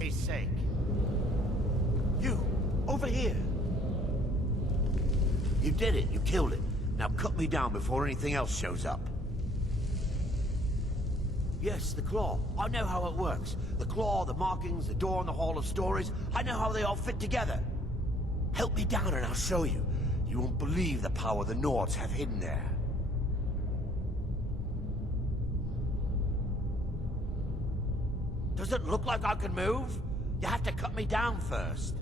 His sake. You, over here. You did it. You killed it. Now cut me down before anything else shows up. Yes, the claw. I know how it works. The claw, the markings, the door in the Hall of Stories. I know how they all fit together. Help me down and I'll show you. You won't believe the power the Nords have hidden there. Does it look like I can move? You have to cut me down first.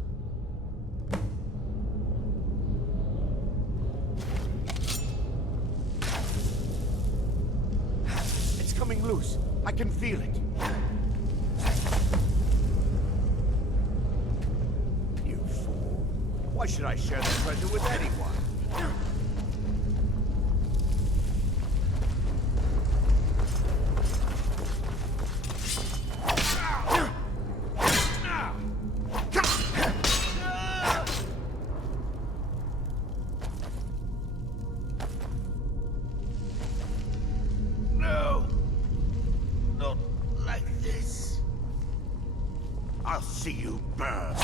It's coming loose. I can feel it. You fool. Why should I share the treasure with anyone? I'll see you burn.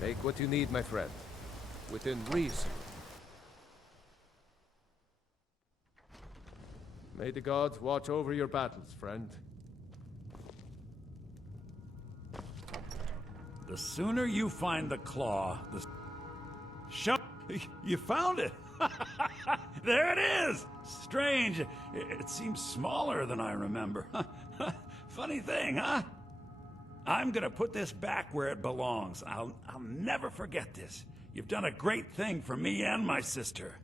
Take what you need, my friend. Within reason. May the gods watch over your battles, friend. The sooner you find the claw, the... You found it! There it is! Strange. It seems smaller than I remember. Funny thing, huh? I'm gonna put this back where it belongs. I'll never forget this. You've done a great thing for me and my sister.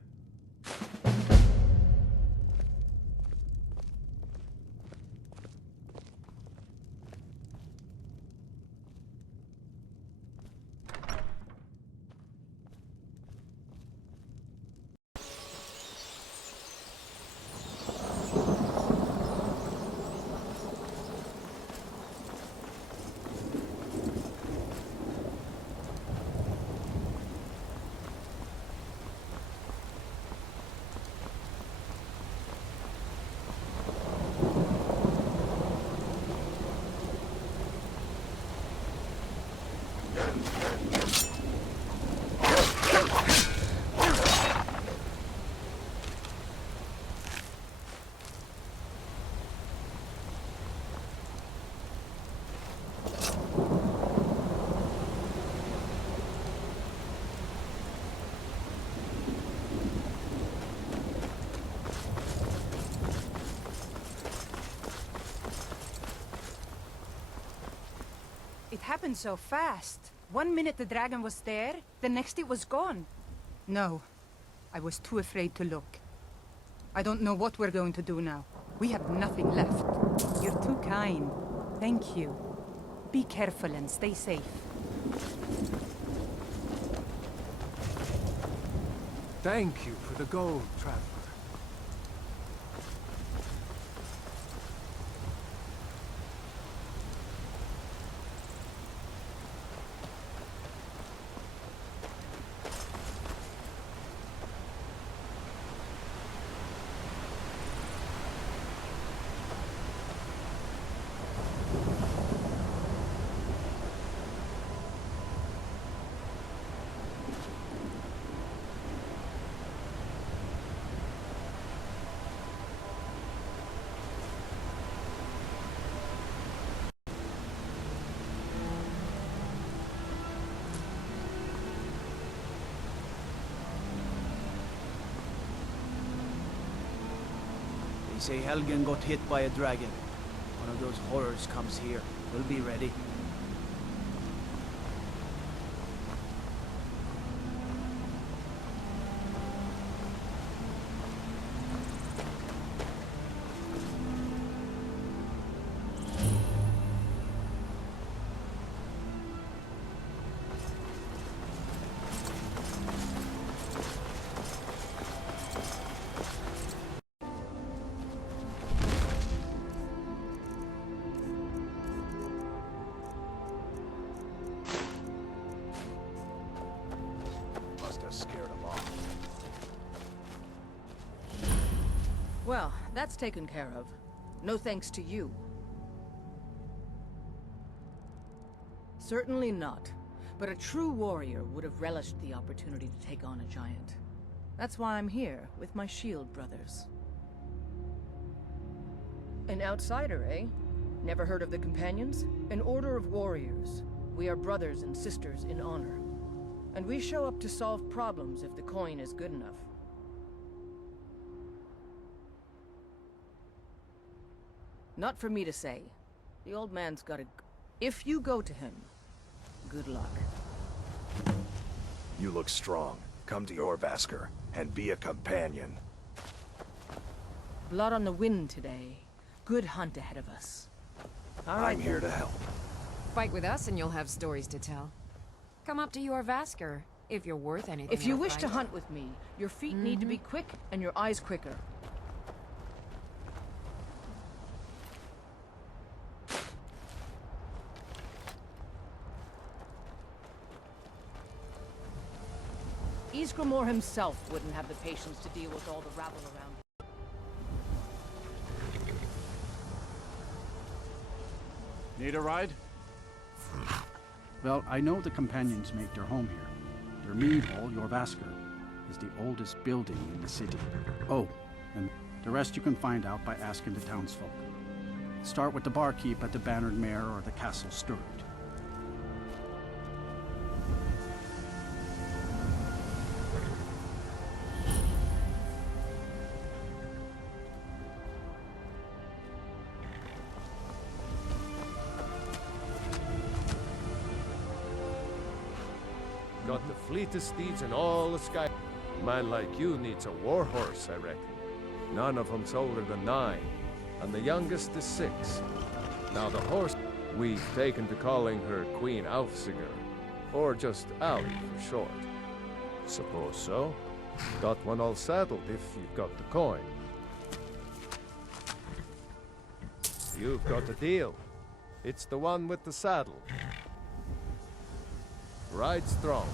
It happened so fast. 1 minute the dragon was there, the next it was gone. No, I was too afraid to look. I don't know what we're going to do now. We have nothing left. You're too kind. Thank you. Be careful and stay safe. Thank you for the gold, traveler. They say Helgen got hit by a dragon. One of those horrors comes here. We'll be ready. Scared him off. Well, that's taken care of. No thanks to you. Certainly not. But a true warrior would have relished the opportunity to take on a giant. That's why I'm here, with my shield brothers. An outsider, eh? Never heard of the Companions? An order of warriors. We are brothers and sisters in honor. And we show up to solve problems if the coin is good enough. Not for me to say. The old man's got a... If you go to him, good luck. You look strong. Come to your Vasker, and be a companion. Blood on the wind today. Good hunt ahead of us. All right, I'm here to help. Fight with us and you'll have stories to tell. Come up to your Vasker, if you're worth anything. If you wish to hunt with me, your feet need to be quick and your eyes quicker. Ysgramor himself wouldn't have the patience to deal with all the rabble around. Need a ride? Well, I know the companions make their home here. Their mead hall, your Vasker, is the oldest building in the city. Oh, and the rest you can find out by asking the townsfolk. Start with the barkeep at the Bannered Mare or the Castle Steward. Got the fleetest steeds in all the sky. Man like you needs a war horse, I reckon. None of them's older than 9, and the youngest is 6. Now the horse, we've taken to calling her Queen Alfsinger, or just Ali for short. Suppose so. Got one all saddled if you've got the coin. You've got the deal. It's the one with the saddle. Ride strong.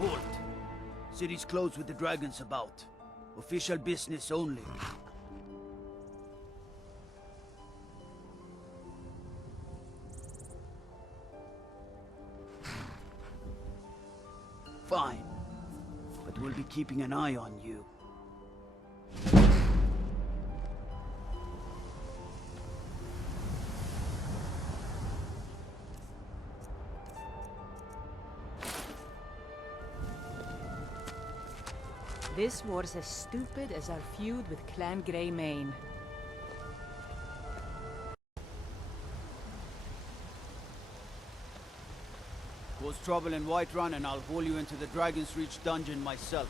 Halt! City's closed with the dragons about. Official business only. Fine. But we'll be keeping an eye on you. This war's as stupid as our feud with Clan Greymane. Cause trouble in Whiterun and I'll haul you into the Dragon's Reach dungeon myself.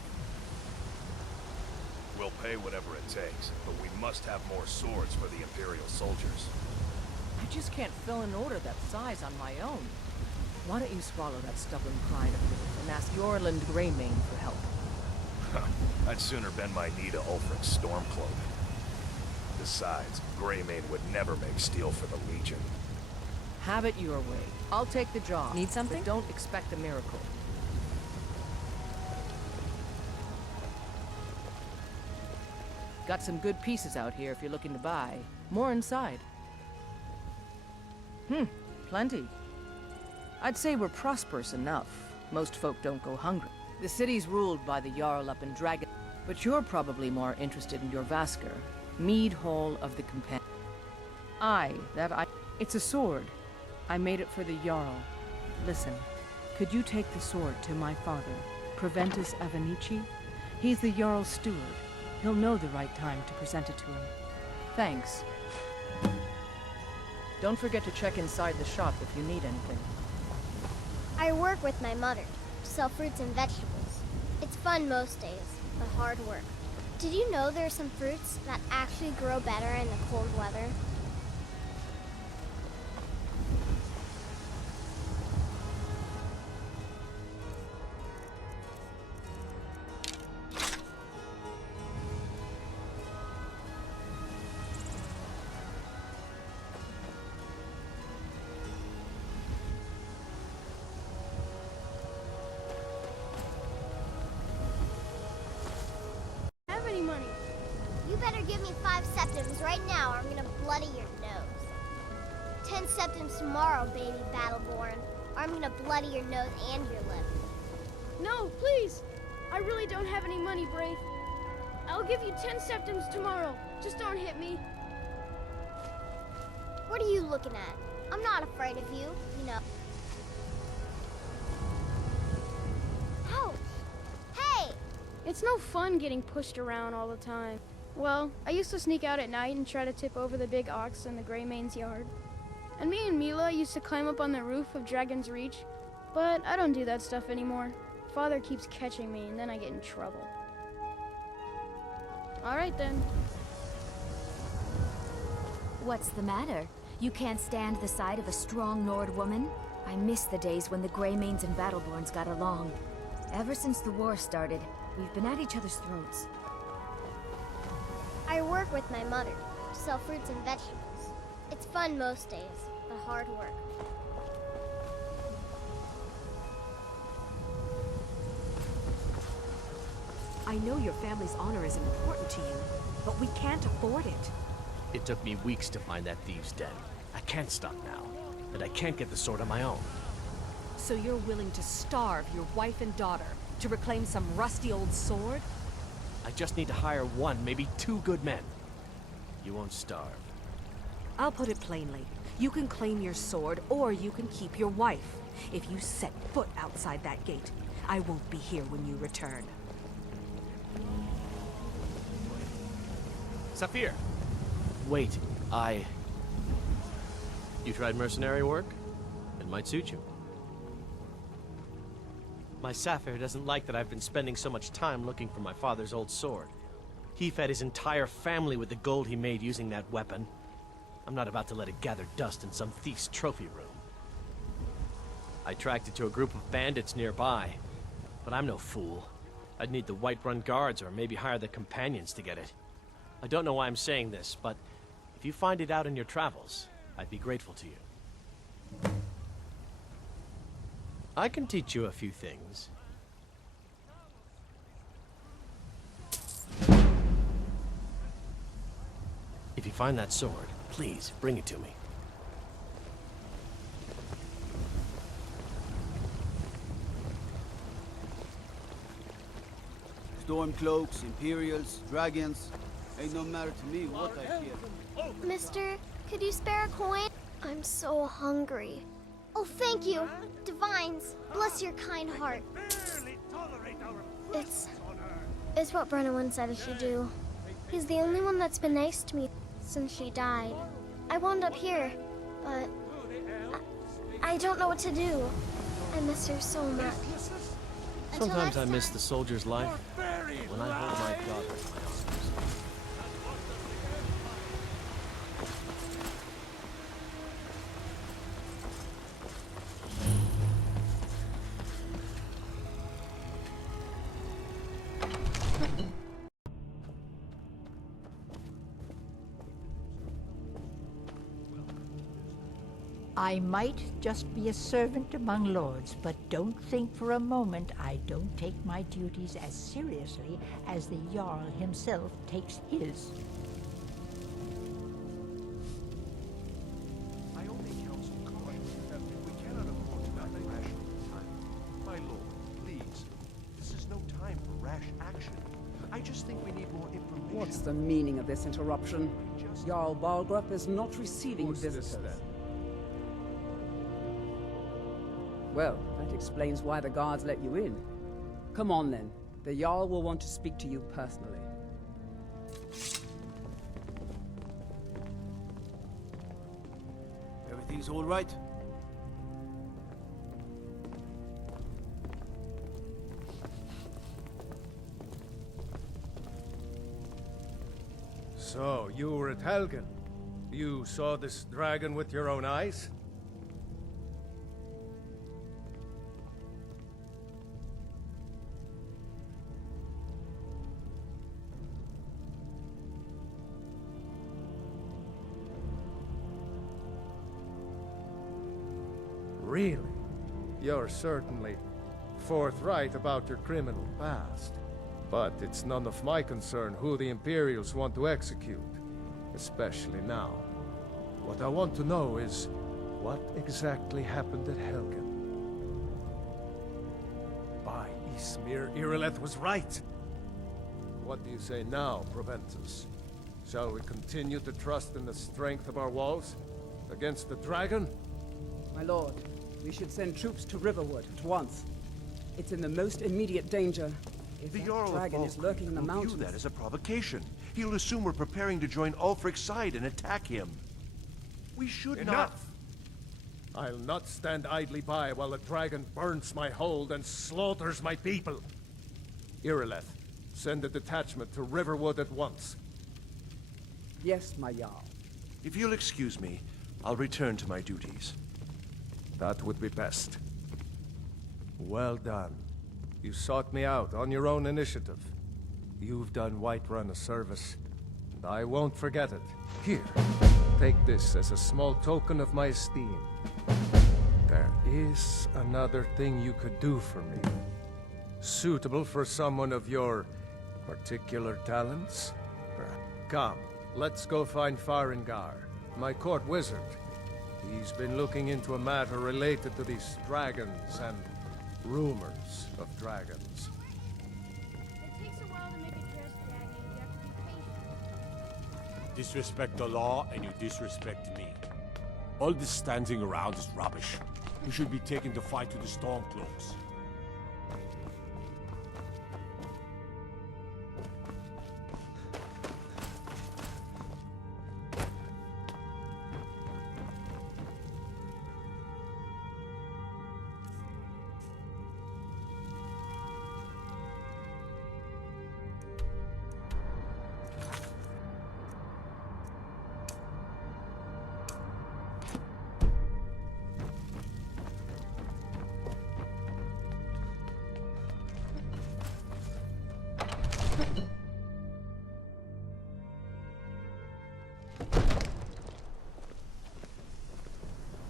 We'll pay whatever it takes, but we must have more swords for the Imperial soldiers. I just can't fill an order that size on my own. Why don't you swallow that stubborn pride of yours and ask Yorland Greymane for help? I'd sooner bend my knee to Ulfric's Stormcloak. Besides, Greymane would never make steel for the Legion. Have it your way. I'll take the job. Need something? But don't expect a miracle. Got some good pieces out here if you're looking to buy. More inside. Plenty. I'd say we're prosperous enough. Most folk don't go hungry. The city's ruled by the Jarl up in Dragon, but you're probably more interested in your Vasker, Mead Hall of the Companion. It's a sword. I made it for the Jarl. Listen, could you take the sword to my father, Proventus Avenici? He's the Jarl's steward. He'll know the right time to present it to him. Thanks. Don't forget to check inside the shop if you need anything. I work with my mother to sell fruits and vegetables. It's fun most days, but hard work. Did you know there are some fruits that actually grow better in the cold weather? Any money? You better give me 5 septims right now or I'm gonna bloody your nose. 10 septims tomorrow, baby Battleborn, or I'm gonna bloody your nose and your lip. No, please! I really don't have any money, Brave. I'll give you 10 septims tomorrow. Just don't hit me. What are you looking at? I'm not afraid of you, you know. It's no fun getting pushed around all the time. Well, I used to sneak out at night and try to tip over the big ox in the Greymane's yard. And me and Mila used to climb up on the roof of Dragon's Reach, but I don't do that stuff anymore. Father keeps catching me, and then I get in trouble. All right, then. What's the matter? You can't stand the sight of a strong Nord woman? I miss the days when the Greymanes and Battleborns got along. Ever since the war started, we've been at each other's throats. I work with my mother to sell fruits and vegetables. It's fun most days, but hard work. I know your family's honor is important to you, but we can't afford it. It took me weeks to find that thieves' den. I can't stop now, and I can't get the sword on my own. So you're willing to starve your wife and daughter to reclaim some rusty old sword? I just need to hire one, maybe two good men. You won't starve. I'll put it plainly. You can claim your sword, or you can keep your wife. If you set foot outside that gate, I won't be here when you return. Saphir! Wait, You tried mercenary work? It might suit you. My Saphir doesn't like that I've been spending so much time looking for my father's old sword. He fed his entire family with the gold he made using that weapon. I'm not about to let it gather dust in some thief's trophy room. I tracked it to a group of bandits nearby, but I'm no fool. I'd need the Whiterun guards or maybe hire the companions to get it. I don't know why I'm saying this, but if you find it out in your travels, I'd be grateful to you. I can teach you a few things. If you find that sword, please bring it to me. Stormcloaks, Imperials, dragons. Ain't no matter to me what I kill. Mister, could you spare a coin? I'm so hungry. Oh, thank you. Divines, bless your kind heart. It's what Brennan said I should do. He's the only one that's been nice to me since she died. I wound up here, but I don't know what to do. I miss her so much. Sometimes I miss the soldier's life, but when I hold my daughter in my arms. I might just be a servant among lords, but don't think for a moment I don't take my duties as seriously as the Jarl himself takes his. I only counsel caution. We cannot afford to act rash all the time. My lord, please. This is no time for rash action. I just think we need more information. What's the meaning of this interruption? Jarl Balgruf is not receiving visitors. Well, that explains why the guards let you in. Come on then. The Jarl will want to speak to you personally. Everything's all right? So, you were at Helgen. You saw this dragon with your own eyes? Really? You're certainly forthright about your criminal past. But it's none of my concern who the Imperials want to execute, especially now. What I want to know is, what exactly happened at Helgen? By Ysmir, Irileth was right! What do you say now, Proventus? Shall we continue to trust in the strength of our walls? Against the dragon? My lord, we should send troops to Riverwood at once. It's in the most immediate danger. If The that Jarl of dragon is Balgruf lurking in the will view mountains. that as a provocation. He'll assume we're preparing to join Ulfric's side and attack him. We should Enough! I'll not stand idly by while the dragon burns my hold and slaughters my people. Irileth, send a detachment to Riverwood at once. Yes, my Jarl. If you'll excuse me, I'll return to my duties. That would be best. Well done. You sought me out on your own initiative. You've done Whiterun a service, and I won't forget it. Here, take this as a small token of my esteem. There is another thing you could do for me. Suitable for someone of your particular talents? Come, let's go find Farengar, my court wizard. He's been looking into a matter related to these dragons and rumors of dragons. It takes a while to make a dress dragon. You have to be patient. Disrespect the law and you disrespect me. All this standing around is rubbish. You should be taking the fight to the Stormcloaks.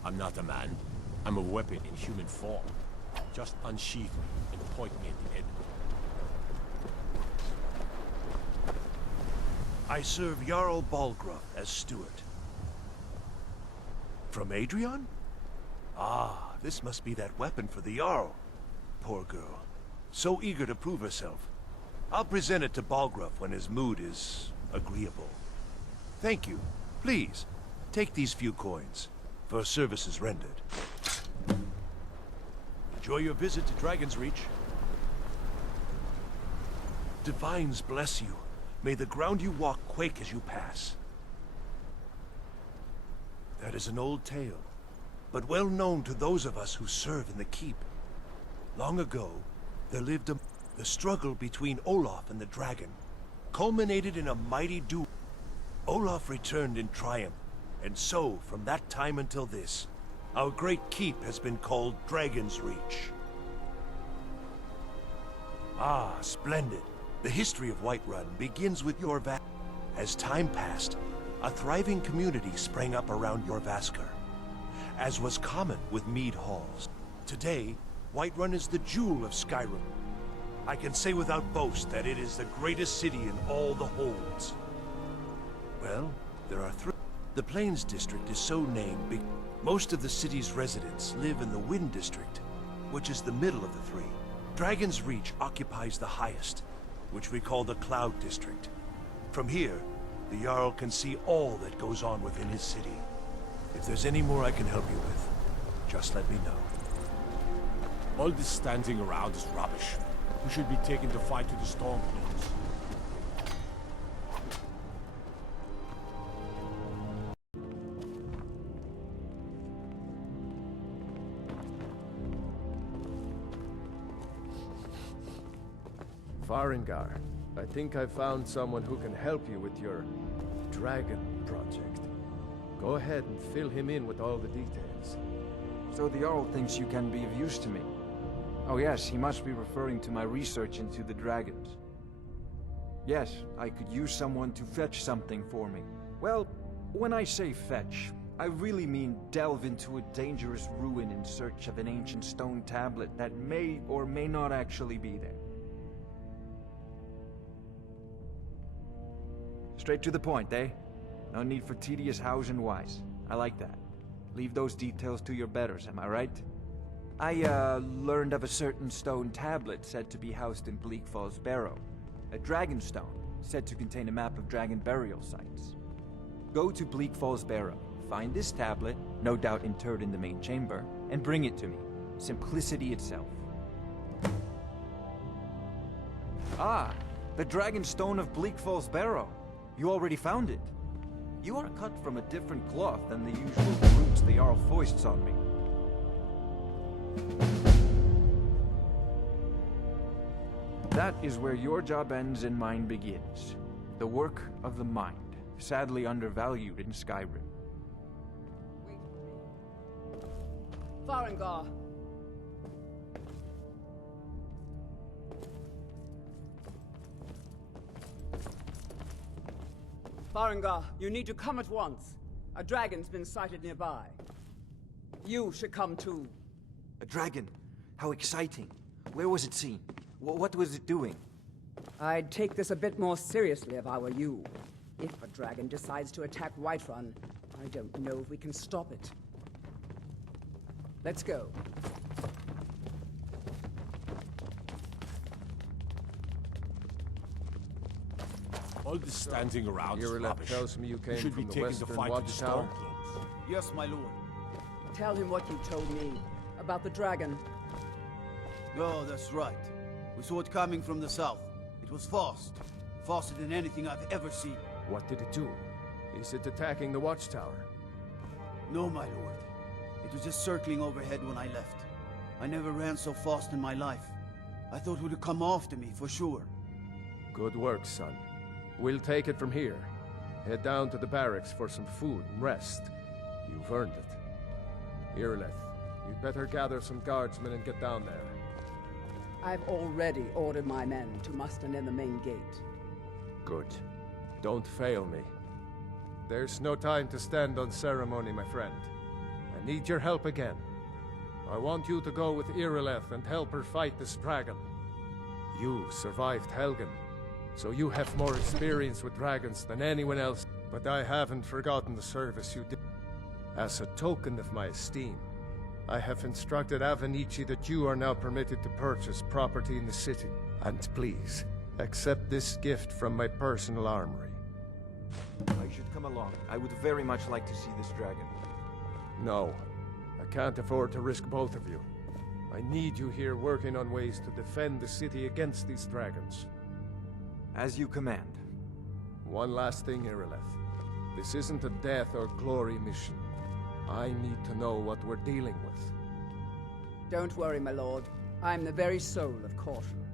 I'm not a man. I'm a weapon in human form. Just unsheath me and point me at the end. I serve Jarl Balgruf as steward. From Adrian? Ah, this must be that weapon for the Jarl. Poor girl. So eager to prove herself. I'll present it to Balgruf when his mood is agreeable. Thank you. Please, take these few coins for services rendered. Enjoy your visit to Dragon's Reach. Divines bless you. May the ground you walk quake as you pass. That is an old tale, but well known to those of us who serve in the keep. Long ago, there lived the struggle between Olaf and the dragon, culminated in a mighty duel. Olaf returned in triumph, and so, from that time until this, our great keep has been called Dragon's Reach. Ah, splendid. The history of Whiterun begins with Jorvaskr. As time passed, a thriving community sprang up around Jorvaskr, as was common with mead halls. Today, Whiterun is the jewel of Skyrim. I can say without boast that it is the greatest city in all the holds. Well, there are three. The Plains District is so named because most of the city's residents live in the Wind District, which is the middle of the three. Dragon's Reach occupies the highest, which we call the Cloud District. From here, the Jarl can see all that goes on within his city. If there's any more I can help you with, just let me know. All this standing around is rubbish. You should be taking the fight to the Stormcloaks. Farengar, I think I found someone who can help you with your dragon project. Go ahead and fill him in with all the details. So the Jarl thinks you can be of use to me. Oh yes, he must be referring to my research into the dragons. Yes, I could use someone to fetch something for me. Well, when I say fetch, I really mean delve into a dangerous ruin in search of an ancient stone tablet that may or may not actually be there. Straight to the point, eh? No need for tedious hows and whys. I like that. Leave those details to your betters, am I right? I, learned of a certain stone tablet said to be housed in Bleak Falls Barrow. A dragon stone, said to contain a map of dragon burial sites. Go to Bleak Falls Barrow, find this tablet, no doubt interred in the main chamber, and bring it to me. Simplicity itself. Ah, the Dragonstone of Bleak Falls Barrow. You already found it. You are cut from a different cloth than the usual roots the Jarl foists on me. That is where your job ends and mine begins. The work of the mind, sadly undervalued in Skyrim. Farengar! Farengar, you need to come at once. A dragon's been sighted nearby. You should come too. A dragon? How exciting. Where was it seen? What was it doing? I'd take this a bit more seriously if I were you. If a dragon decides to attack Whiterun, I don't know if we can stop it. Let's go. All this standing around is Irileth rubbish. tells me you came should be from the taking the western fight to the watchtower. Stormcloaks. Yes, my lord. Tell him what you told me about the dragon. Oh, that's right. We saw it coming from the south. It was fast. Faster than anything I've ever seen. What did it do? Is it attacking the watchtower? No, my lord. It was just circling overhead when I left. I never ran so fast in my life. I thought it would come after me, for sure. Good work, son. We'll take it from here. Head down to the barracks for some food and rest. You've earned it. Irileth, you'd better gather some guardsmen and get down there. I've already ordered my men to muster near the main gate. Good. Don't fail me. There's no time to stand on ceremony, my friend. I need your help again. I want you to go with Irileth and help her fight this dragon. You survived Helgen, so you have more experience with dragons than anyone else, but I haven't forgotten the service you did. As a token of my esteem, I have instructed Avenici that you are now permitted to purchase property in the city. And please, accept this gift from my personal armory. I should come along. I would very much like to see this dragon. No, I can't afford to risk both of you. I need you here working on ways to defend the city against these dragons. As you command. One last thing, Irileth. This isn't a death or glory mission. I need to know what we're dealing with. Don't worry, my lord. I'm the very soul of caution.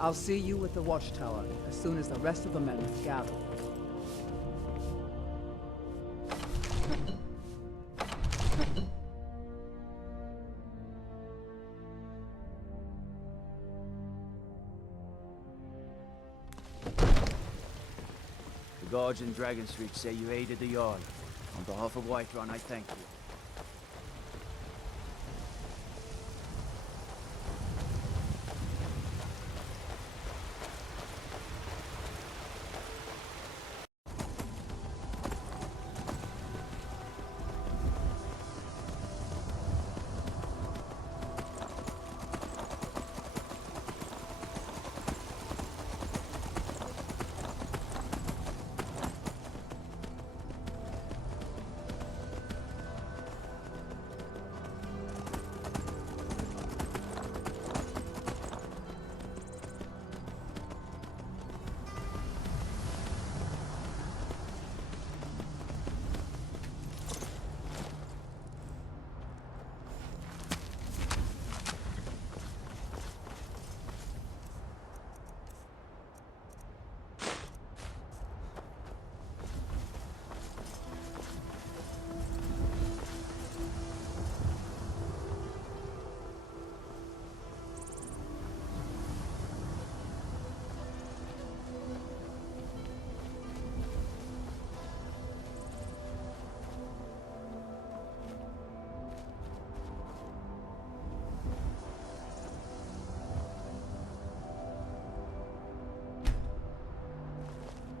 I'll see you at the watchtower as soon as the rest of the men have gathered. The guards in Dragon Street say you aided the Jarl. On behalf of Whiterun, I thank you.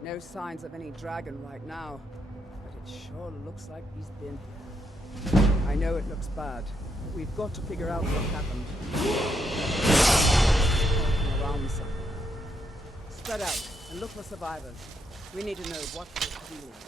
No signs of any dragon right now, but it sure looks like he's been here. I know it looks bad, but we've got to figure out what happened. Around somewhere. Spread out and look for survivors. We need to know what we're dealing with.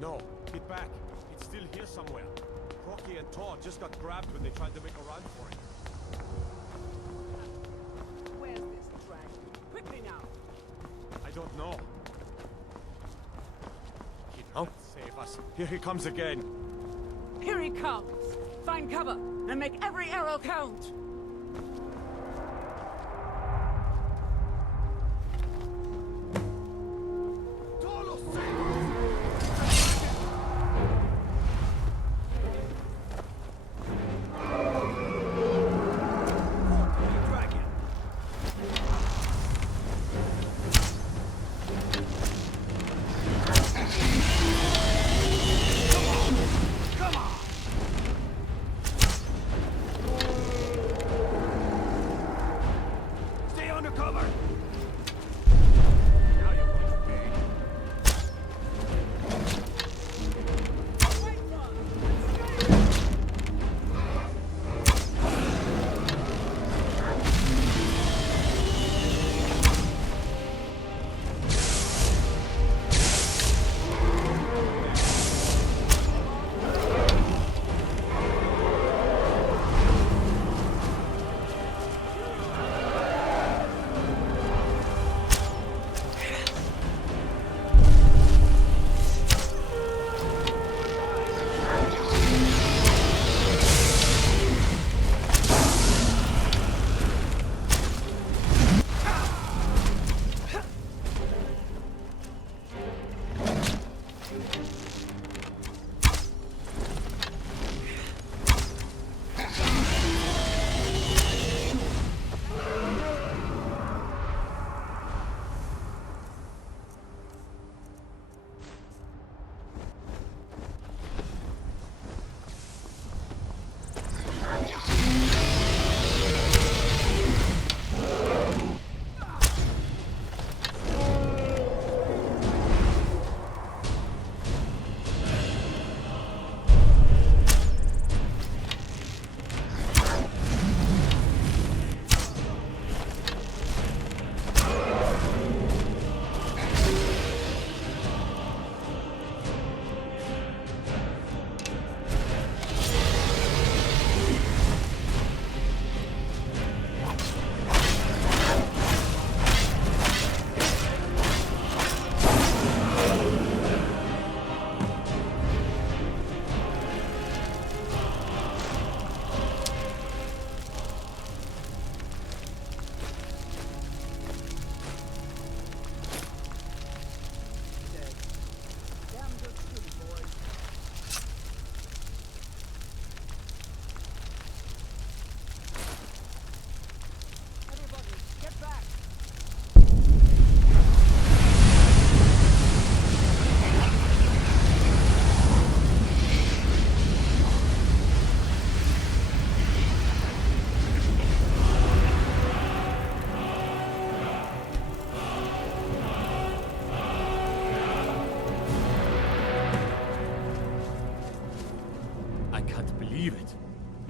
No, get back. It's still here somewhere. Rocky and Todd just got grabbed when they tried to make a run for it. Where's this dragon? Quickly now! I don't know. He can't save us. Here he comes again. Here he comes! Find cover, and make every arrow count!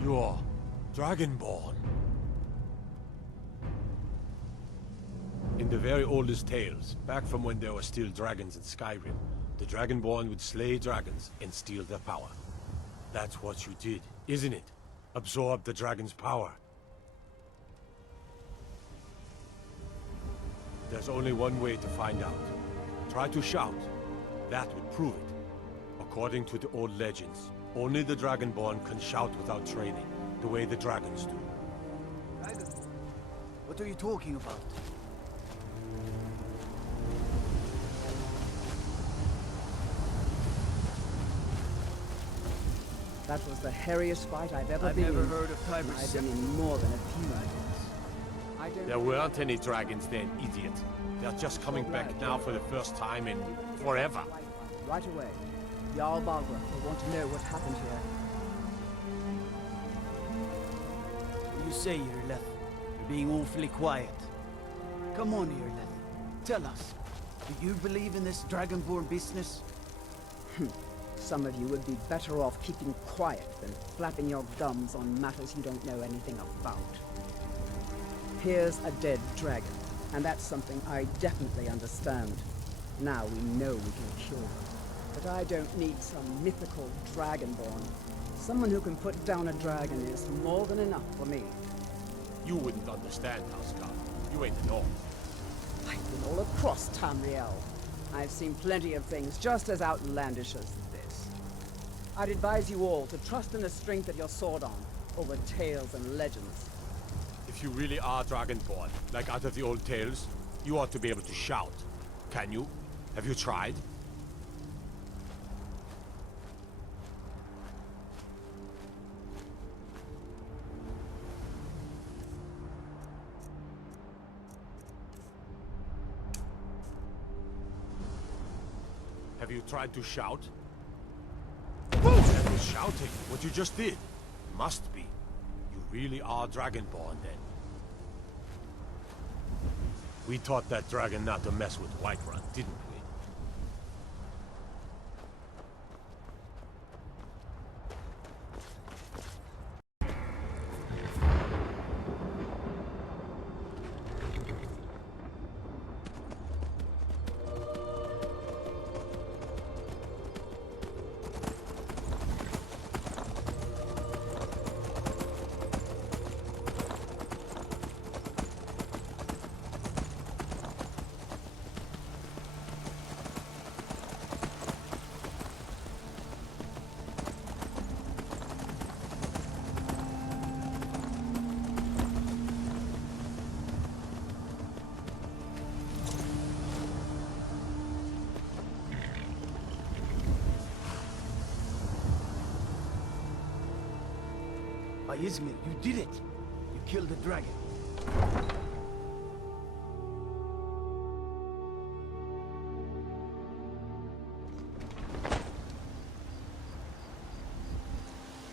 You're Dragonborn. In the very oldest tales, back from when there were still dragons in Skyrim, the Dragonborn would slay dragons and steal their power. That's what you did, isn't it? Absorb the dragon's power. There's only one way to find out. Try to shout. That would prove it. According to the old legends, only the Dragonborn can shout without training, the way the dragons do. Dragonborn? What are you talking about? That was the hairiest fight I've ever I've been never in. heard of Tiber and I've been in more than a few dragons. I don't There weren't any dragons then, idiot. They're just coming back now for the first time in forever. Right away. Jarl Balgruf will want to know what happened here. You say, Irleth. You're being awfully quiet. Come on, Irleth. Tell us. Do you believe in this Dragonborn business? Some of you would be better off keeping quiet than flapping your gums on matters you don't know anything about. Here's a dead dragon, and that's something I definitely understand. Now we know we can kill them. But I don't need some mythical Dragonborn. Someone who can put down a dragon is more than enough for me. You wouldn't understand, Housecarl. You ain't the North. I've been all across Tamriel. I've seen plenty of things just as outlandish as this. I'd advise you all to trust in the strength of your sword arm over tales and legends. If you really are Dragonborn, like out of the old tales, you ought to be able to shout. Can you? Have you tried? Have you tried to shout? That was shouting, what you just did. Must be. You really are Dragonborn, then. We taught that dragon not to mess with Whiterun, didn't we? Ismir, you did it! You killed the dragon.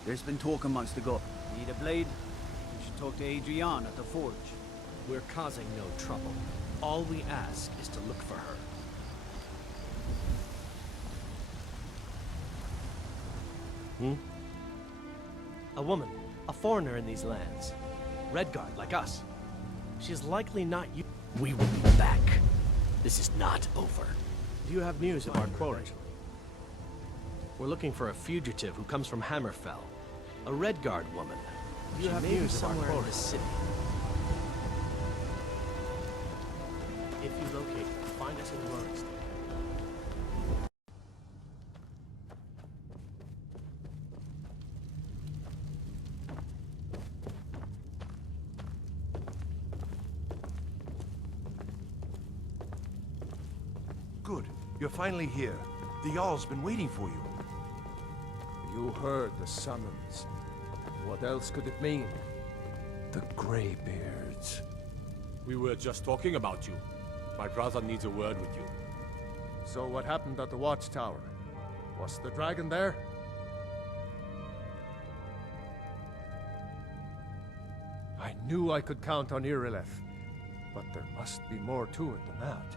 There's been talk amongst the gods. Need a blade? You should talk to Adrian at the forge. We're causing no trouble. All we ask is to look for her. A woman. A foreigner in these lands. Redguard, like us. She's likely not you. We will be back. This is not over. Do you have news of our quarry? We're looking for a fugitive who comes from Hammerfell. A Redguard woman. Do you have news somewhere in the city? If you locate her, find us in Lawrence. Good. You're finally here. The Jarl's been waiting for you. You heard the summons. What else could it mean? The Greybeards. We were just talking about you. My brother needs a word with you. So what happened at the watchtower? Was the dragon there? I knew I could count on Irileth, but there must be more to it than that.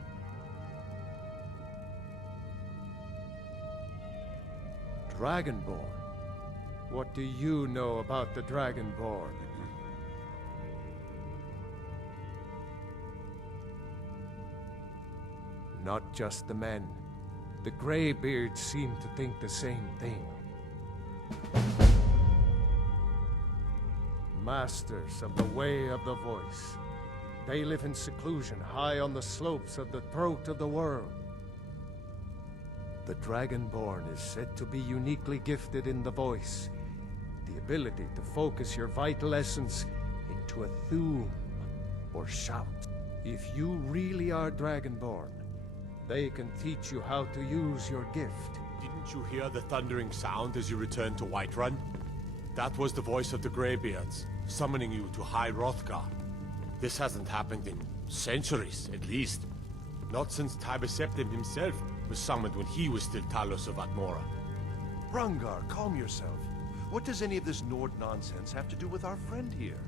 Dragonborn? What do you know about the Dragonborn? Not just the men. The Greybeards seem to think the same thing. Masters of the Way of the Voice. They live in seclusion high on the slopes of the throat of the world. The Dragonborn is said to be uniquely gifted in the voice, the ability to focus your vital essence into a thum, or shout. If you really are Dragonborn, they can teach you how to use your gift. Didn't you hear the thundering sound as you returned to Whiterun? That was the voice of the Greybeards, summoning you to High Hrothgar. This hasn't happened in centuries, at least. Not since Tiber Septim himself was summoned when he was still Talos of Atmora. Rungar, calm yourself. What does any of this Nord nonsense have to do with our friend here?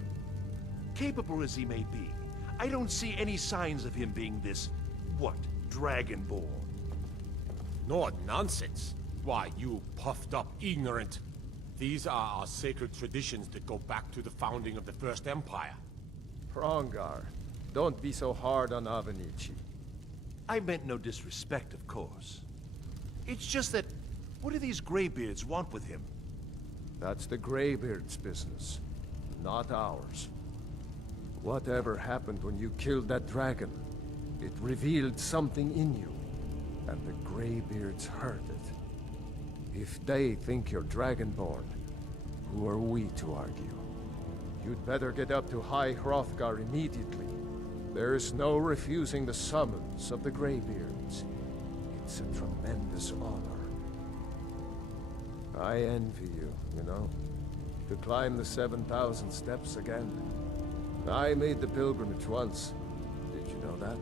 Capable as he may be, I don't see any signs of him being this, what, Dragonborn? Nord nonsense? Why, you puffed up ignorant. These are our sacred traditions that go back to the founding of the First Empire. Hrongar, don't be so hard on Avenici. I meant no disrespect, of course. It's just that, what do these Greybeards want with him? That's the Greybeards' business, not ours. Whatever happened when you killed that dragon, it revealed something in you, and the Greybeards heard it. If they think you're Dragonborn, who are we to argue? You'd better get up to High Hrothgar immediately. There's no refusing the summons of the Greybeards. It's a tremendous honor. I envy you, you know, to climb the 7,000 steps again. I made the pilgrimage once. Did you know that?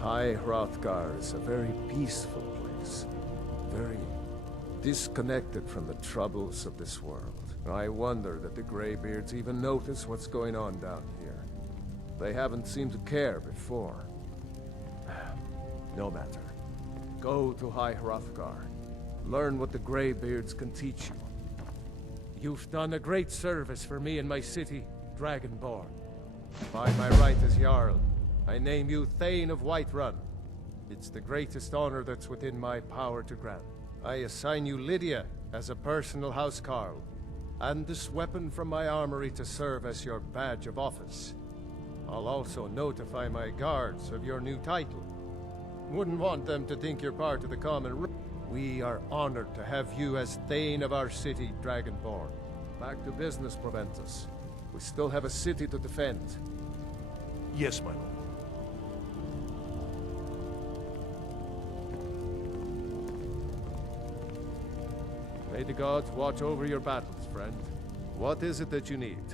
High Hrothgar is a very peaceful place. Very disconnected from the troubles of this world. I wonder that the Greybeards even notice what's going on down here. They haven't seemed to care before. No matter. Go to High Hrothgar. Learn what the Greybeards can teach you. You've done a great service for me and my city, Dragonborn. By my right as Jarl, I name you Thane of Whiterun. It's the greatest honor that's within my power to grant. I assign you Lydia as a personal housecarl, and this weapon from my armory to serve as your badge of office. I'll also notify my guards of your new title. Wouldn't want them to think you're part of the common room. We are honored to have you as Thane of our city, Dragonborn. Back to business, Proventus. We still have a city to defend. Yes, my lord. May the gods watch over your battles, friend. What is it that you need?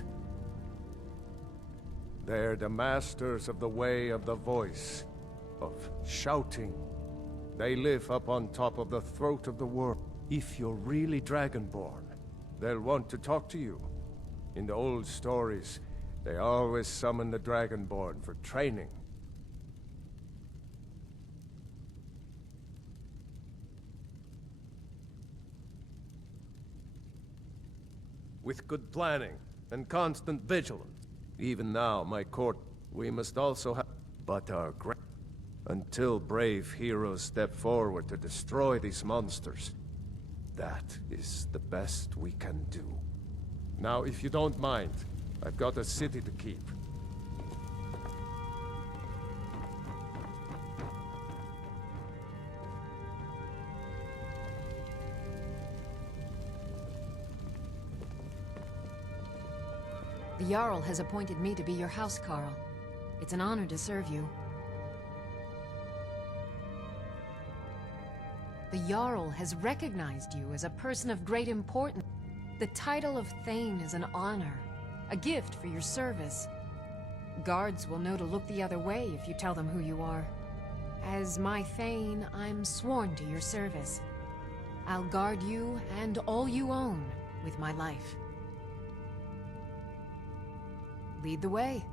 They're the masters of the way of the voice, of shouting. They live up on top of the throat of the world. If you're really Dragonborn, they'll want to talk to you. In the old stories, they always summon the Dragonborn for training. With good planning and constant vigilance. Even now, my court, we must also have... But our great... Until brave heroes step forward to destroy these monsters, that is the best we can do. Now, if you don't mind, I've got a city to keep. The Jarl has appointed me to be your housecarl. It's an honor to serve you. The Jarl has recognized you as a person of great importance. The title of Thane is an honor, a gift for your service. Guards will know to look the other way if you tell them who you are. As my Thane, I'm sworn to your service. I'll guard you and all you own with my life. Lead the way.